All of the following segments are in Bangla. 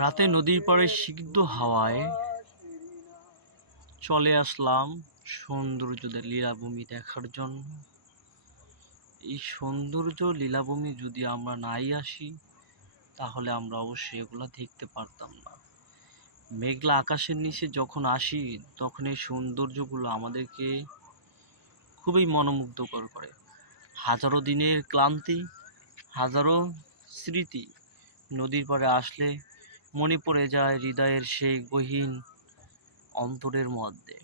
রাতে নদীর পাড়ে সিক্ত হাওয়ায় চলে আসলাম সৌন্দর্য লীলাভূমি দেখার জন্য। এই সৌন্দর্য লীলাভূমি যদি আমরা নাই আসি তাহলে আমরা অবশ্যই এগুলা দেখতে পারতাম না। মেঘলা আকাশের নিচে যখন আসি তখন এই সৌন্দর্যগুলো আমাদেরকে খুবই মনোমুগ্ধকর করে। হাজারো দিনের ক্লান্তি, হাজারো স্মৃতি নদীর পাড়ে আসলে মনে পড়ে যায় হৃদয়ের সেই গহীন অন্তরের মধ্যে।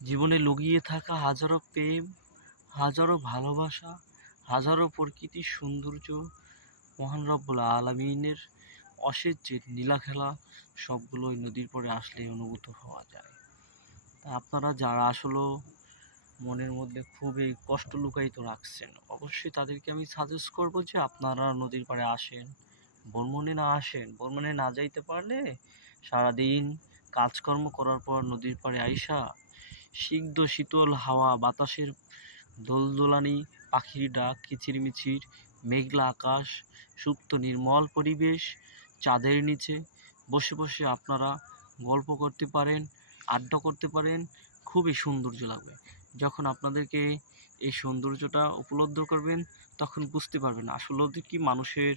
জীবনে লুকিয়ে থাকা হাজারো প্রেম, হাজারো ভালোবাসা, হাজারো প্রকৃতির সৌন্দর্য, মহান রব্বুল আলামিনের অশেষ যে নীলাখেলা, সবগুলোই নদীর পাড়ে আসলে অনুভূত হওয়া যায়। তা আপনারা যারা আসলে মনের মধ্যে খুবই কষ্ট লুকায়িত রাখছেন, অবশ্যই তাদেরকে আমি সাজেস্ট করব যে আপনারা নদীর পাড়ে আসেন। ভ্রমণে না যাইতে পারলে সারাদিন কাজকর্ম করার পর নদীর পাড়ে আইসা সিক্ত শীতল হাওয়া, বাতাসের দোলদোলানি, পাখির ডাক, কিচিরমিচির, মেঘলা আকাশ, সুপ্ত নির্মল পরিবেশ, চাঁদের নিচে বসে বসে আপনারা গল্প করতে পারেন, আড্ডা করতে পারেন। খুবই সৌন্দর্য লাগবে। যখন আপনাদেরকে এই সৌন্দর্যটা উপলব্ধ করবেন তখন বুঝতে পারবেন আসলে কি মানুষের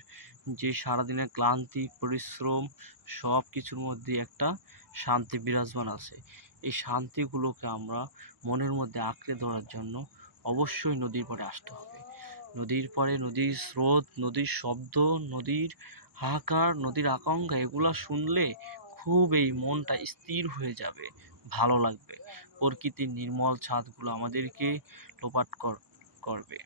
যে সারাদিনের ক্লান্তি, পরিশ্রম, সব কিছুর মধ্যে একটা শান্তি বিরাজমান আছে। এই শান্তিগুলোকে আমরা মনের মধ্যে আঁকড়ে ধরার জন্য অবশ্যই নদীর পাড়ে আসতে হবে। নদীর পাড়ে নদীর স্রোত, নদীর শব্দ, নদীর হাহাকার, নদীর আকাঙ্ক্ষা এগুলা শুনলে খুব এই মনটা স্থির হয়ে যাবে, ভালো লাগবে। প্রকৃতির নির্মল ছাদগুলো আমাদেরকে লোপাট করবে।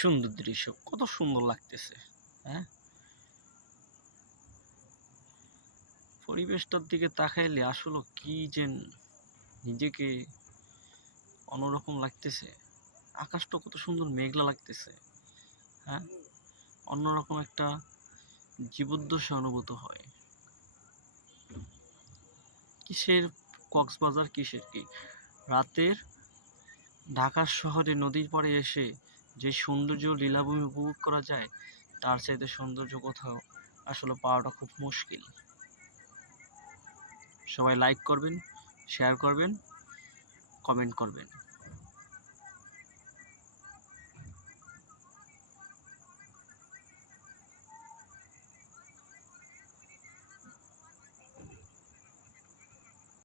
সুন্দর দৃশ্য, কত সুন্দর লাগতেছে। হ্যাঁ, পরিবেশটার দিকে তাকাইলে আসলে কি যে নিজেকে অন্যরকম লাগতেছে। আকাশটা কত সুন্দর মেঘলা লাগতেছে। হ্যাঁ, অন্যরকম একটা জীবদ্দশা অনুভূত হয়। কিসের কক্সবাজার, কিসের কি রাতের ঢাকা শহরে নদীর পাড়ে এসে যে সৌন্দর্য লীলাভূমি উপভোগ করা যায়, তার চাইতে সৌন্দর্য কোথাও আসলে পাওয়াটা খুব মুশকিল। সবাই লাইক করবেন, শেয়ার করবেন, কমেন্ট করবেন।